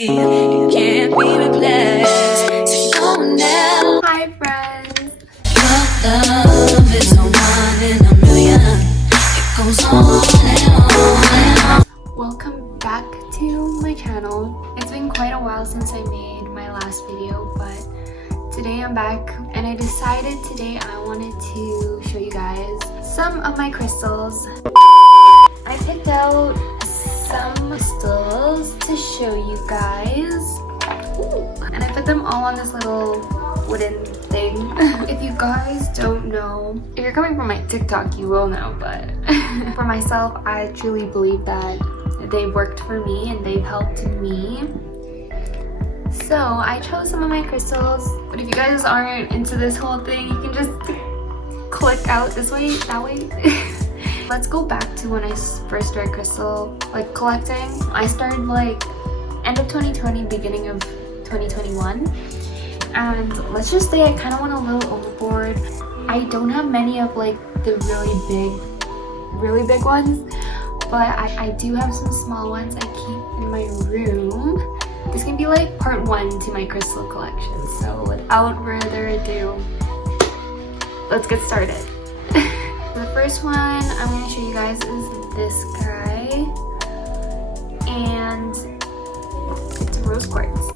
You can't be replaced. So go now. Hi friends! Your love is a one in a million. It goes on and on and on. Welcome back to my channel. It's been quite a while since I made my last video, but today I'm back and I decided today I wanted to show you guys some of my crystals. I picked out some crystals to show you guys. Ooh. And I put them all on this little wooden thing. If you guys don't know, if you're coming from my TikTok, you will know, but for myself, I truly believe that they've worked for me and they've helped me. So I chose some of my crystals, but if you guys aren't into this whole thing, you can just click out this way, that way. Let's go back to when I first started crystal collecting. I started end of 2020, beginning of 2021, and let's just say I kind of went a little overboard. I don't have many of the really big ones, but I do have some small ones I keep in my room. This can be part one to my crystal collection. So without further ado, let's get started. The first one I'm going to show you guys is this guy, and it's rose quartz.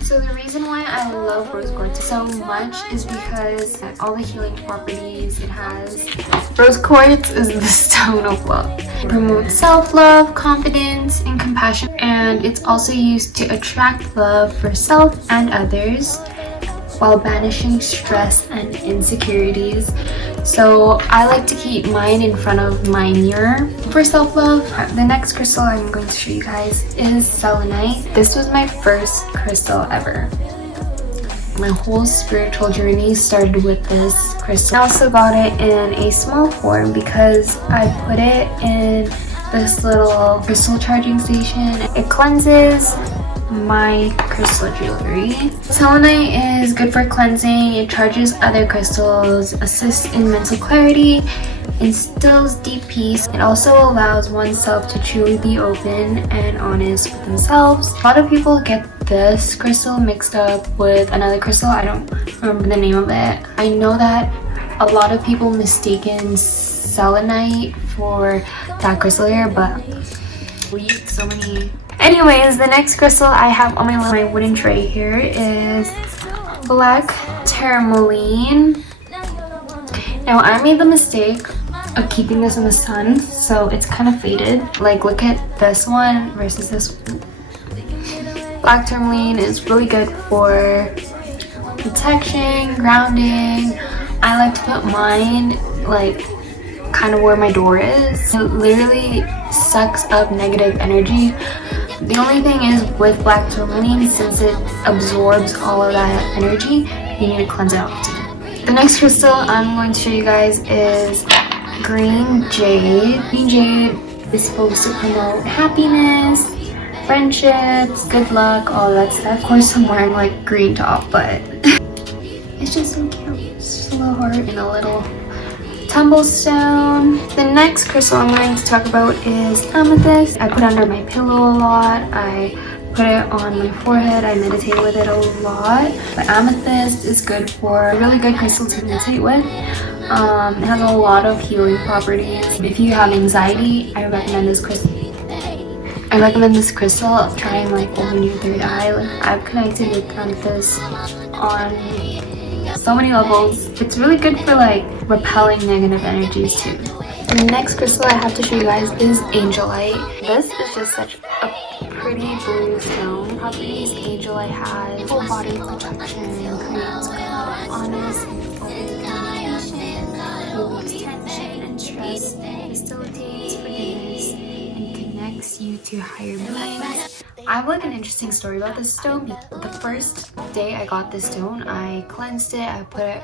So the reason why I love rose quartz so much is because all the healing properties it has. Rose quartz is the stone of love. It promotes self-love, confidence, and compassion, and it's also used to attract love for self and others while banishing stress and insecurities. So I like to keep mine in front of my mirror for self-love. The next crystal I'm going to show you guys is selenite. This was my first crystal ever. My whole spiritual journey started with this crystal. I also got it in a small form because I put it in this little crystal charging station. It cleanses my crystal jewelry. Selenite is good for cleansing. It charges other crystals, assists in mental clarity, instills deep peace. It also allows oneself to truly be open and honest with themselves. A lot of people get this crystal mixed up with another crystal. I don't remember the name of it. I know that a lot of people mistaken selenite for that crystal here, but we use so many. Anyways, the next crystal I have on my wooden tray here is black tourmaline. Now I made the mistake of keeping this in the sun, so it's kind of faded. Look at this one versus this one. Black tourmaline is really good for protection, grounding. I like to put mine kind of where my door is. It literally sucks up negative energy. The only thing is with black tourmaline, since it absorbs all of that energy, you need to cleanse it off too. The next crystal I'm going to show you guys is green jade. Green jade is supposed to promote happiness, friendships, good luck, all that stuff. Of course I'm wearing green top, but it's just so cute. It's just a little heart and a little tumblestone. The next crystal I'm going to talk about is amethyst. I put under my pillow a lot. I put it on my forehead. I meditate with it a lot. But amethyst is good for a really good crystal to meditate with. It has a lot of healing properties. If you have anxiety, I recommend this crystal. Try and open your third eye. I've connected with amethyst on so many levels. It's really good for repelling negative energies too. The next crystal I have to show you guys is Angelite. This is just such a pretty blue stone. Properties Angelite has: full body protection, creates honest and open communication, relieves tension and stress, facilitates forgiveness, and connects you to higher beings. I have an interesting story about this stone. The first day I got this stone, I cleansed it, I put it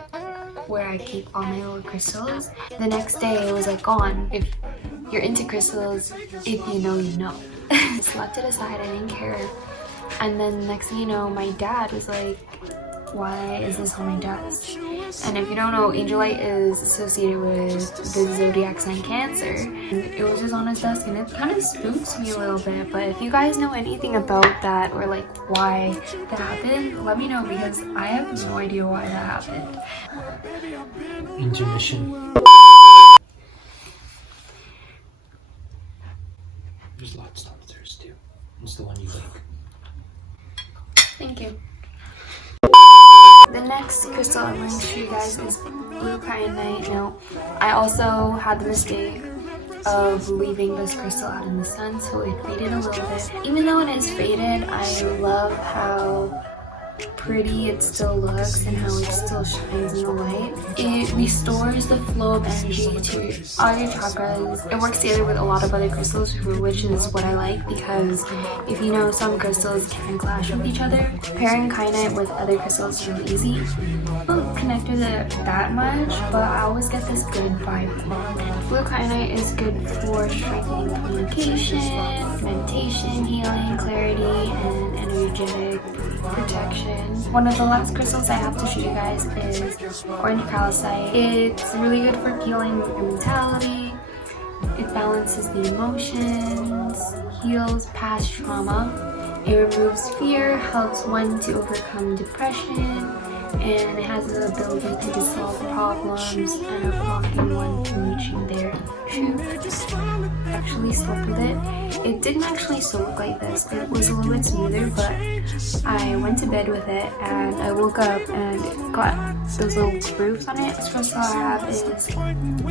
where I keep all my little crystals. The next day it was gone. If you're into crystals, if you know, you know. Just left it aside, I didn't care. And then next thing you know, my dad was like, why is this on my desk? And if you don't know, Angelite is associated with the zodiac sign Cancer. And it was just on his desk and it kind of spooks me a little bit. But if you guys know anything about that or like why that happened, let me know because I have no idea why that happened. Intermission. There's lots downstairs too. It's the one you like. Thank you. The next crystal I'm going to show you guys is blue kyanite. Now, I also had the mistake of leaving this crystal out in the sun, so it faded a little bit. Even though it is faded, I love how pretty it still looks and how it still shines in the light. It restores the flow of energy to all your chakras. It works together with a lot of other crystals, which is what I like because if you know, some crystals can clash with each other. Pairing kyanite with other crystals is really easy. I don't connect with it that much, but I always get this good vibe from it. Blue kyanite is good for strengthening communication, meditation, healing, clarity, and energetic protection. One of the last crystals I have to show you guys is orange calcite. It's really good for healing your mentality. It balances the emotions, heals past trauma. It removes fear, helps one to overcome depression, and it has the ability to solve problems and are blocking one from reaching their truth. Actually slept with it. It didn't actually soak like this. It was a little bit smoother, but I went to bed with it and I woke up and it got those little grooves on it. This crystal I have is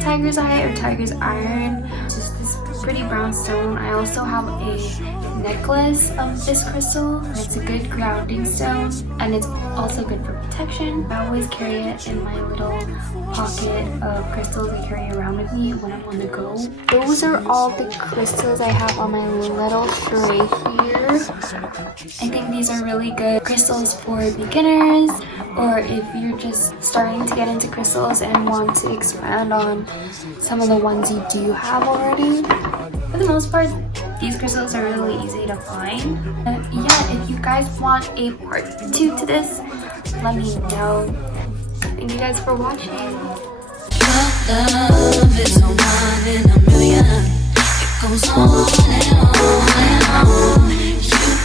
tiger's eye or tiger's iron. It's just this pretty brown stone. I also have a necklace of this crystal. It's a good grounding stone and it's also good for protection. I always carry it in my little pocket of crystals I carry around with me when I'm on the go. Those are all the crystals I have on my little tray here. I think these are really good crystals for beginners or if you're just starting to get into crystals and want to expand on some of the ones you do have already. For the most part, these crystals are really easy to find. Yeah, if you guys want a part 2 to this, let me know. Thank you guys for watching. Your love is a one in a million. It goes on and on.